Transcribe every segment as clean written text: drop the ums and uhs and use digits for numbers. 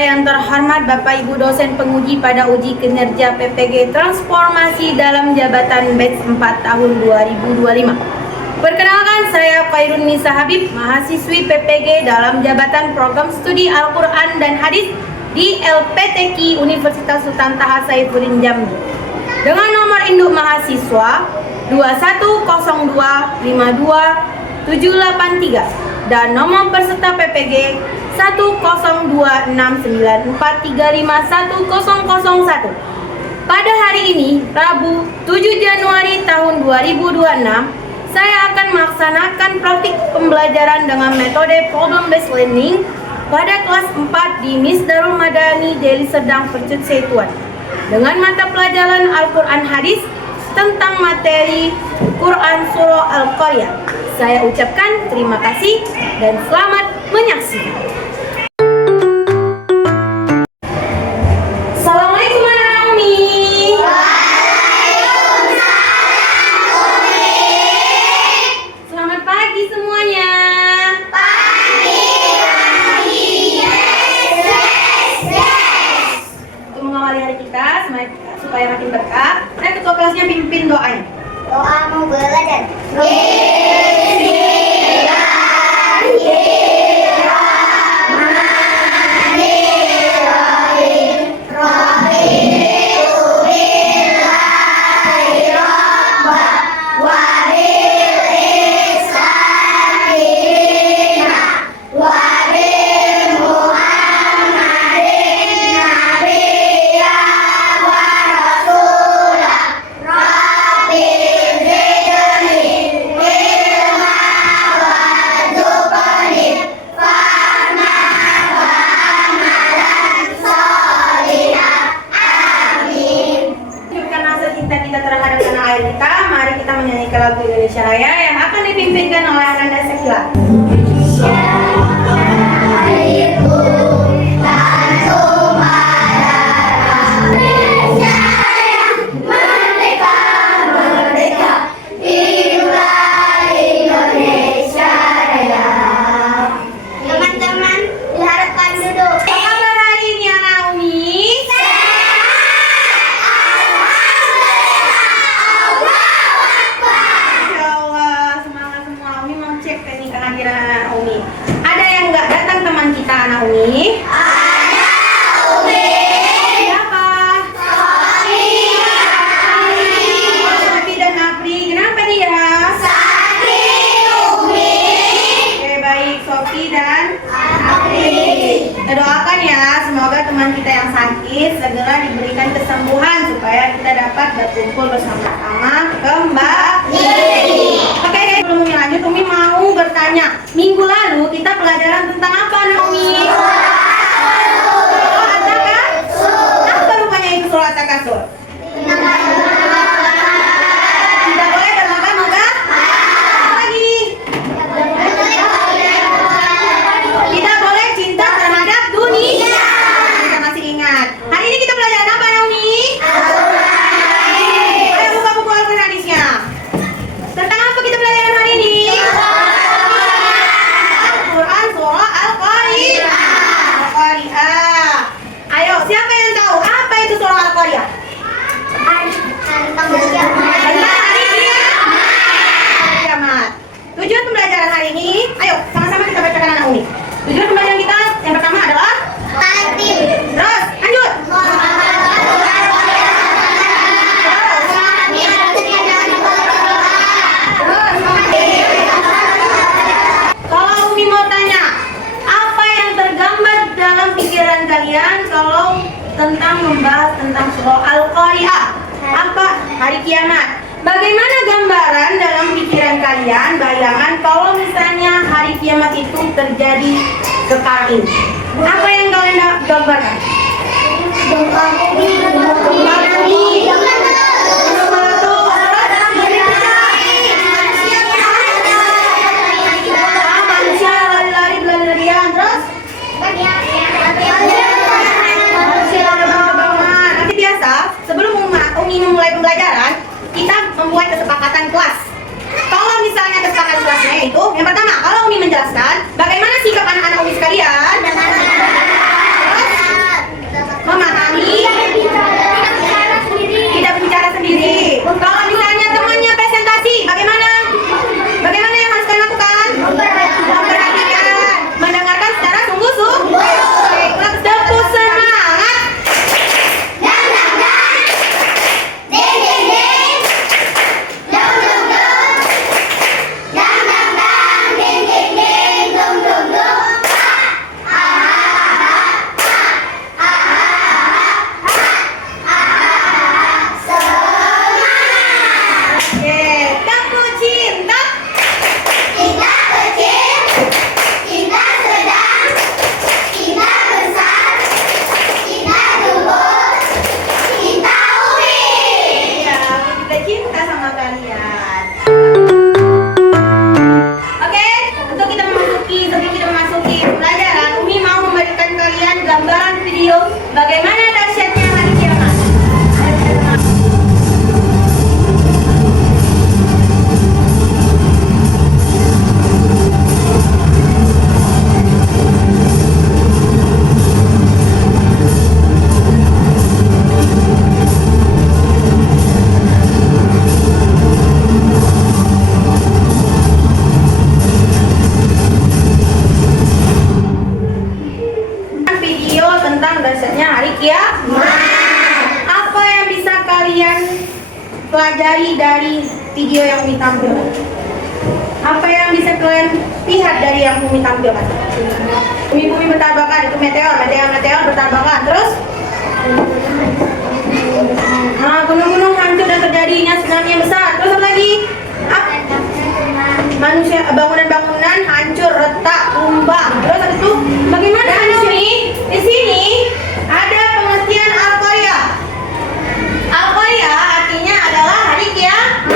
Saya yang terhormat Bapak Ibu dosen penguji pada uji kinerja PPG Transformasi dalam Jabatan Batch 4 tahun 2025. Perkenalkan, saya Khairun Nisa Habib, mahasiswi PPG dalam Jabatan Program Studi Al-Quran dan Hadis di LPTQ Universitas Sultan Taha Saifuddin Jambi. Dengan nomor induk mahasiswa 21025252783 dan nomor peserta PPG 10269435101. Pada hari ini, Rabu 7 Januari tahun 2026, saya akan melaksanakan praktik pembelajaran dengan metode problem based learning pada kelas 4 di Miss Darul Madani Deli Serdang Percut Setuan dengan mata pelajaran Al-Quran Hadis tentang materi Quran Surah Al-Qaryah. Saya ucapkan terima kasih dan selamat menyaksikan. Assalamualaikum anak Umi. Selamat pagi semuanya. Untuk mengawali hari kita supaya makin berkah, saya ketua kelasnya pimpin doanya. Doa mau belajar. Kita terhadap tanah air kita, mari kita menyanyikan lagu Indonesia Raya yang akan dipimpinkan oleh Ananda Sekila. Teman-teman diharapkan duduk. Apa kabar hari ini anak Umi? Umi. Ada yang nggak datang teman kita anak Umi? Ada Umi. Siapa? Sofi dan Apri. Kenapa dia? Sakit Umi. Oke, baik, Sofi dan Apri. Kita doakan ya, semoga teman kita yang sakit segera diberikan kesembuhan supaya kita dapat berkumpul bersama-sama kembali. Oke, sebelum Umi lanjut, Umi mau bertanya. Minggu lalu kita pelajaran tentang apa, Umi? Surah At-Takasur. Apa rupanya itu surah At-Takasur? Tidak boleh berlagak megah. Apa lagi? Tidak boleh cinta terhadap dunia. Kita masih ingat. Hari ini kita pelajaran apa, Umi? Ayo buka buku Al-Quran hadisnya. Tentang apa kita pelajaran hari ini? Al-Quran surah Al-Qaryah. Al-Qaryah. Ayo, siapa yang tahu apa itu surah Al-Qaryah? Tentang kiamat. Tentang hari kiamat. Tujuan pembelajaran hari ini, ayo sama-sama kita bacakan anak Umi. Tujuan pembelajaran kita yang pertama adalah Takdir. terus lanjut. Kalau Umi mau tanya, apa yang tergambar dalam pikiran kalian kalau tentang membahas tentang surah Al-Qaryah? Apa? Hari kiamat. Bagaimana gambaran dalam pikiran kalian, bayangan kalau misalnya hari kiamat itu terjadi sekarang ini? Apa yang kalian gambarkan? Gempa bumi. Gempa bumi. Manusia lari-lari berlarian, terus nanti biasa sebelum Umi memulai pembelajaran, kita membuat kesepakatan kelas. Kalau misalnya kesepakatan kelasnya itu, yang pertama, kalau Umi menjelaskan bagaimana sikap anak-anak Umi sekalian, terus selesainya hari kiamat. Apa yang bisa kalian pelajari dari video yang Umi tampilkan? Apa yang bisa kalian lihat dari yang Umi tampilkan? Bumi bertabrakan, itu meteor bertabrakan. Terus gunung-gunung hancur dan terjadinya tsunami yang besar. Terus apa lagi? Manusia, bangunan-bangunan hancur, retak, tumbang. Terus habis itu bagaimana di sini? Di sini ada pengertian Al-Qaryah. Al-Qaryah artinya adalah hari kiamat.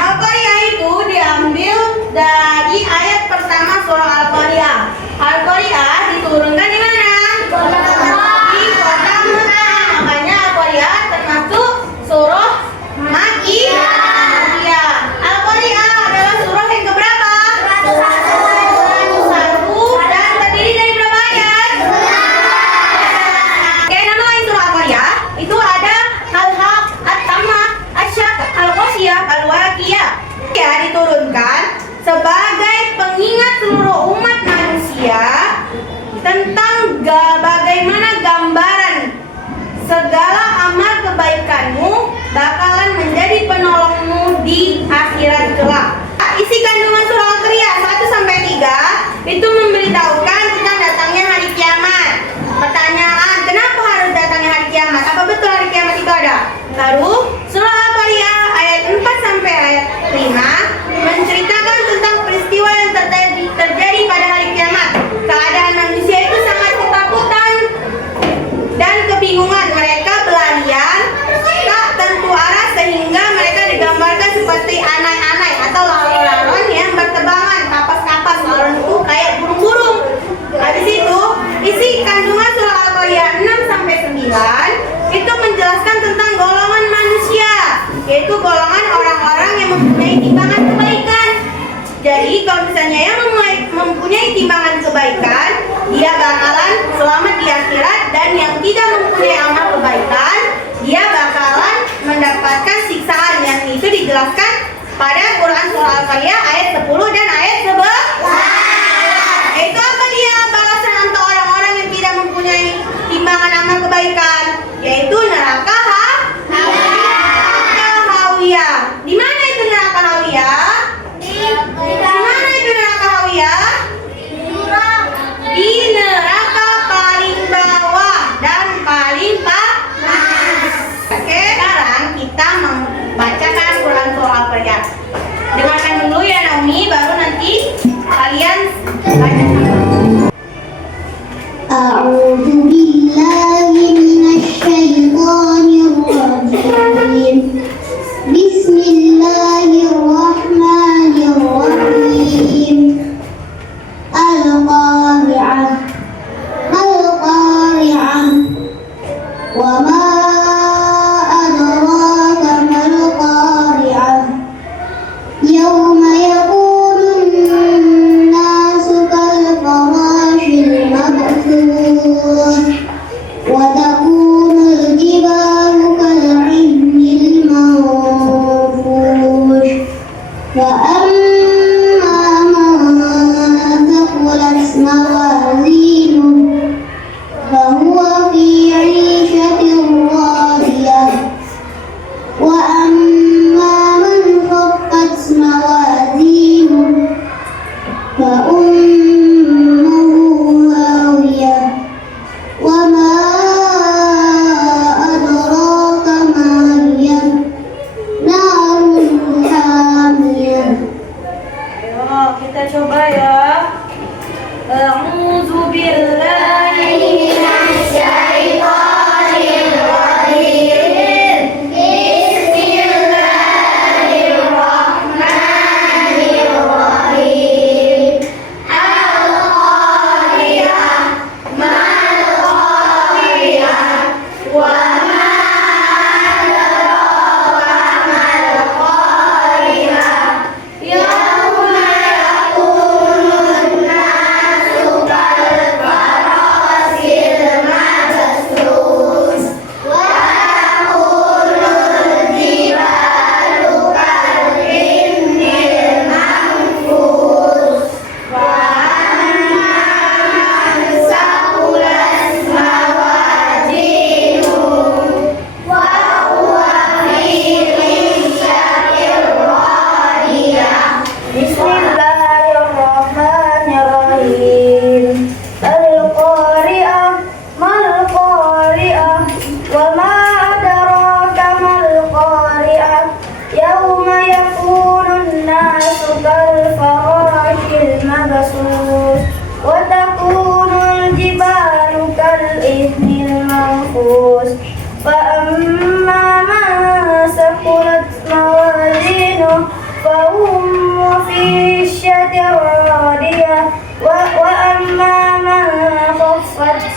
Al-Qaryah itu diambil dari ayat pertama surah Al-Qaryah. Al-Qaryah diturunkan di mana? Di kota Mekah. Makanya Al-Qaryah termasuk surah Makkiyah. Al-Qaryah adalah surah yang keberapa? 101 dan terdiri dari berapa ayat? Oke, nama lain surah Al-Qaryah itu ada Al-Haq, At-Tamah, Asy-Syaqqah, Al-Ghasyiyah, Al-Waqiyah. Ya, diturunkan sebagai pengingat seluruh umat manusia tentang bagaimana gambaran segala amal kebaikanmu bakalan menjadi penolongmu di akhirat kelak. Isi kandungan surah Al-Qaryah 1 sampai 3 itu memberitahukan tentang datangnya hari kiamat. Pertanyaan, kenapa harus datangnya hari kiamat? Apa betul hari kiamat itu ada? Lalu surah Al-Qaryah ayat 4 sampai ayat 5 menceritakan tentang peristiwa yang terjadi pada hari kiamat. Keadaan manusia itu sangat ketakutan dan kebingungan. Mereka berlarian tak tentu arah sehingga mereka digambarkan seperti anai-anai atau laron-laron yang bertebangan, kapas-kapas. Laron itu kayak burung-burung. Habis itu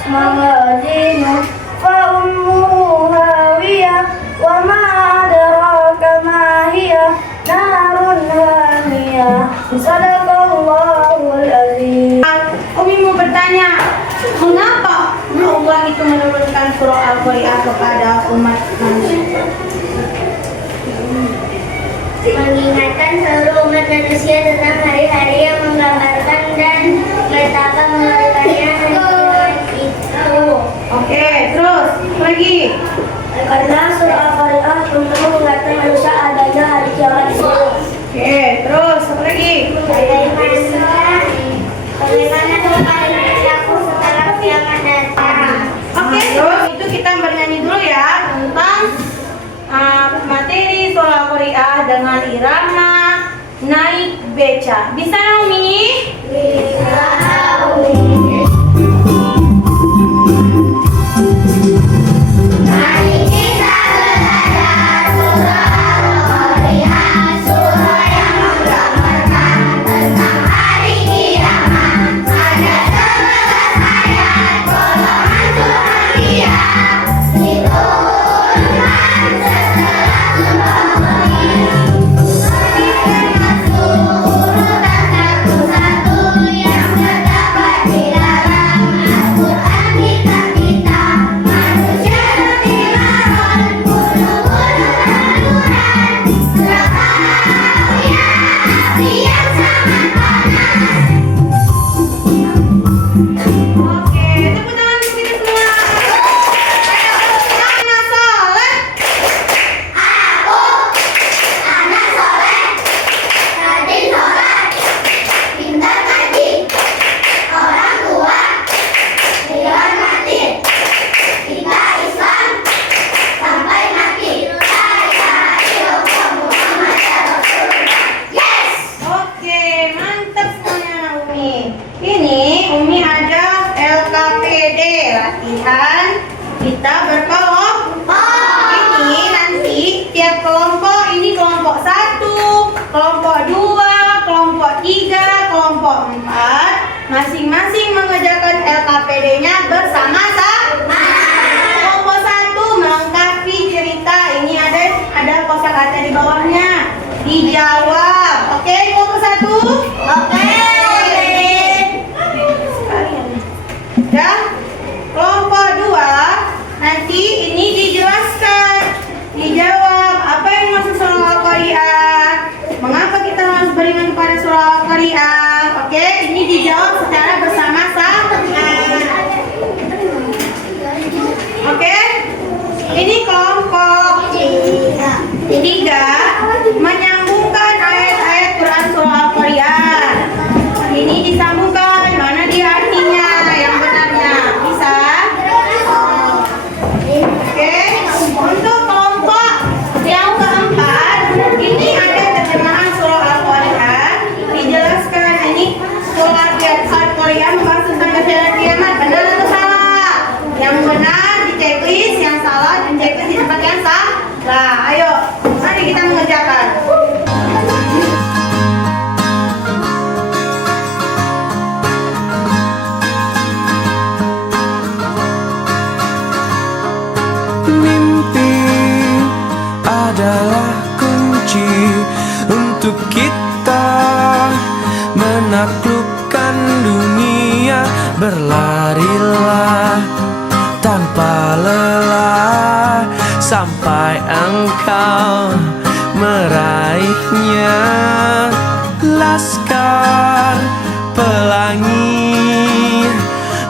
موازينه فأمه هاوية وما أدراك ما هي نار هامية صدق الله العظيم. Umi mau bertanya, mengapa Allah itu menurunkan surah Al-Qari'ah kepada umat manusia? Mengingatkan seluruh umat manusia tentang hari-hari yang menggambarkan dan betapa mengerikannya hari itu. Oke, terus lagi. Karena surah Al-Qari'ah untuk mengingatkan manusia adanya hari kiamat itu. Oke, terus apa lagi? Bagaimana kembali berlaku setelah kiamat datang. Oke, terus itu kita bernyanyi dulu ya tentang materi surah Al-Qari'ah dengan irama naik beca. Bisa Naomi? Kita berkelompok. Ini nanti tiap kelompok ini kelompok 1, kelompok 2, kelompok 3, kelompok 4 masing-masing mengerjakan LKPD-nya bersama-sama. Kelompok 1 melengkapi cerita. Ini ada kosakata di bawahnya. Dijawab. Oke, kelompok 1? Oke. Ya. Kelompok 2 nanti ini dijelaskan, dijawab apa yang maksud surah Al-Qari'ah, mengapa kita harus beriman kepada surah Al-Qari'ah. Oke, ini dijawab secara bersama-sama. Oke, ini kelompok 3 menyambungkan ayat-ayat Quran surah Al-Qari'ah. Ini disambungkan, mana dia artinya yang benarnya. Bisa? Oke, untuk kelompok yang keempat, ini ada terjemahan surah Al-Qari'ah. Dijelaskan ini surah Al-Qari'ah membahas tentang kesehatan kiamat. Benar atau salah? Yang benar di checklist, yang salah di checklist di tempat yang salah. Ayo, mari kita mengerjakan. Mimpi adalah kunci untuk kita menaklukkan dunia. Berlarilah tanpa lelah sampai engkau meraihnya. Laskar pelangi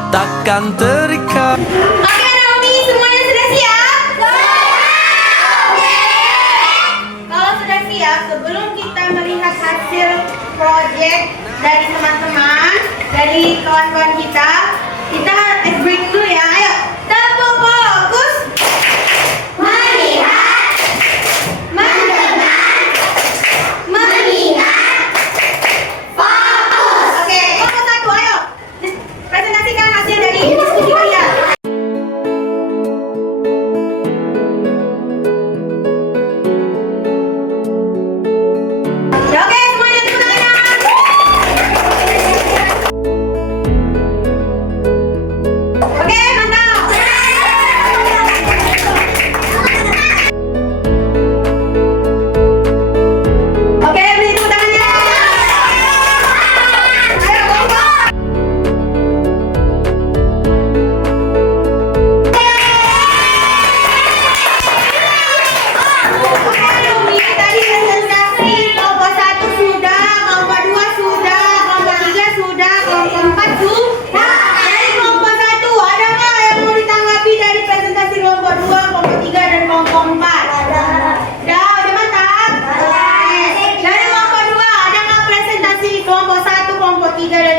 takkan terikat. Oke, Naomi, semuanya sudah siap? Kalau sudah siap, sebelum kita melihat hasil proyek dari teman-teman, dari kawan-kawan kita ice break dulu ya. Ayo, tepuk fokus. Melihat, mendengar, mengingat, fokus. Oke, fokus 1, ayo. Presentasikan hasil dari diskusi kalian.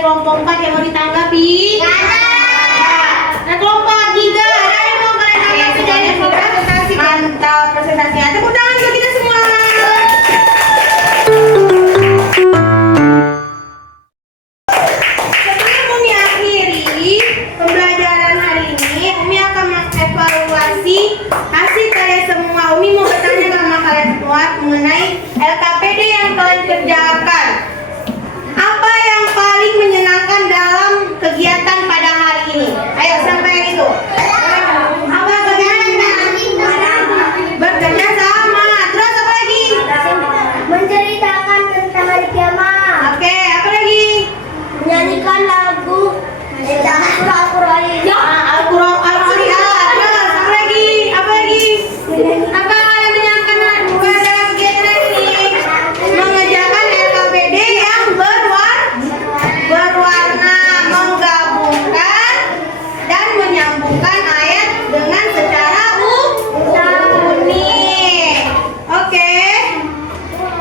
kelompok 4 yang mau ditanggapi? Nah, kelompok 3 ada yang mau kalian tanggapi dari presentasi? Mantap presentasinya. Tepuk tangan untuk kita semua. Sebelum Umi akhiri pembelajaran hari ini, Umi akan mengevaluasi hasil kalian semua. Umi mau bertanya sama kalian semua mengenai LKPD yang kalian kerjakan. Apa yang paling menyenangkan dalam kegiatan pada hari ini? Ayo sampaikan itu. Apa kegiatan? Bekerja sama. Terus apa lagi? Menceritakan tentang hari kiamat. Oke, apa lagi? Menyanyikan lagu. Menceritakan surah Al-Quran. Al-Qur'an. Terus apa lagi? Apa lagi? Apa yang menyenangkan pada kegiatan ini? Mengerjakan LKPD yang berwarna, menggabungkan dan menyambungkan ayat dengan secara unik. Oke.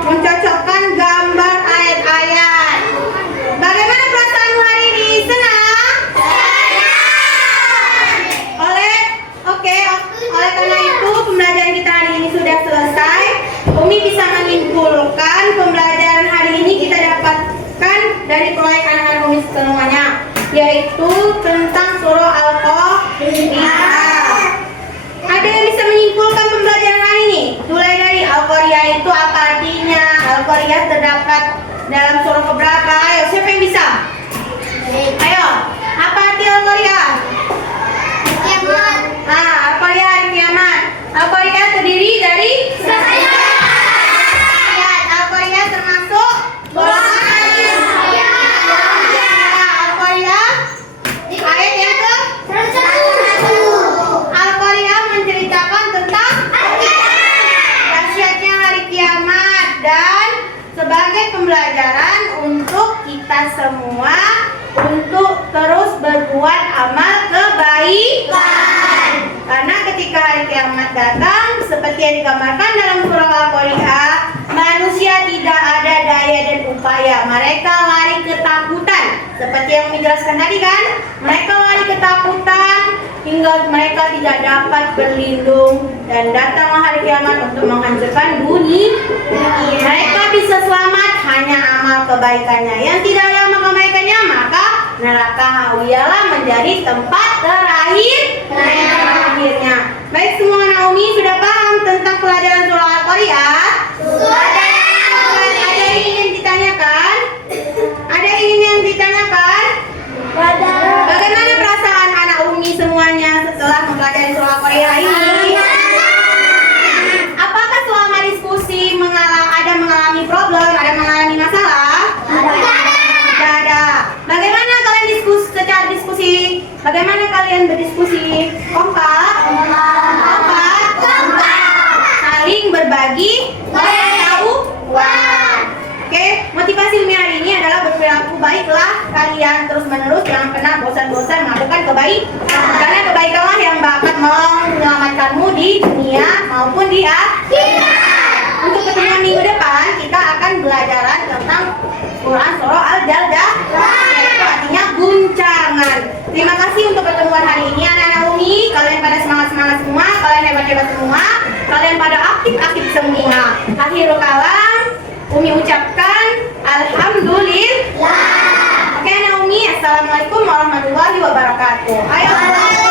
Mencocokkan gambar ayat-ayat. Bagaimana perasaanmu hari ini? Senang? Oleh karena itu pembelajaran kita hari ini sudah selesai. Umi bisa menyimpulkan pembelajaran hari ini kita dapatkan dari proyek anak-anak Umi semuanya, yaitu tentang surah Al-Qari'ah. Ada yang bisa menyimpulkan pembelajaran hari ini? Mulai dari Al-Qari'ah itu apa artinya? Al-Qari'ah terdapat dalam surah keberapa? Ayo, siapa yang bisa? Ayo, apa arti Al-Qari'ah? Al-Qari'ah hari kiamat. Al-Qari'ah terdiri dari ayat. Al-Qari'ah termasuk golongan Al-Qari'ah ayat yang ke Al-Qari'ah menceritakan tentang dahsyatnya hari kiamat dan sebagai pembelajaran untuk kita semua untuk terus berbuat amal kebaikan. Karena ketika hari kiamat datang, seperti yang digambarkan dalam surah Al-Qari'ah, manusia tidak ada daya dan upaya. Mereka lari ketakutan. Seperti yang dijelaskan tadi kan, mereka lari ketakutan hingga mereka tidak dapat berlindung dan datanglah hari kiamat untuk menghancurkan dunia. Mereka bisa selamat hanya amal kebaikannya. Yang tidak ada amal kebaikannya, maka neraka Hawiyalah menjadi tempat terakhirnya. Baik semua Naomi sudah paham tentang pelajaran surah Al-Qari'ah? Sudah. Ada yang ingin ditanyakan? Ada yang ingin ditanyakan? Bagaimana perasaan anak Umi semuanya setelah mempelajari surah Al-Qari'ah ini? Apakah selama diskusi ada mengalami problem, ada mengalami masalah? Tidak ada. Bagaimana kalian secara diskusi? Bagaimana kalian berdiskusi? Kompak? Saling berbagi pengetahuan. Oke, motivasi Umi hari ini adalah berperilaku baiklah kalian terus-menerus, jangan pernah bosan-bosan melakukan kebaikan. Karena kebaikanlah yang dapat menyelamatkanmu di dunia maupun di akhirat. Untuk pertemuan minggu depan kita akan belajar tentang Quran surah Al-Jaldah, yaitu artinya guncangan. Terima kasih untuk pertemuan hari ini anak-anak Umi. Kalian pada semangat-semangat semua, kalian hebat-hebat semua, kalian pada aktif-aktif semua. Akhirul kalam, Umi ucapkan Alhamdulillah. Oke anak Umi, Assalamualaikum warahmatullahi wabarakatuh. Ayo.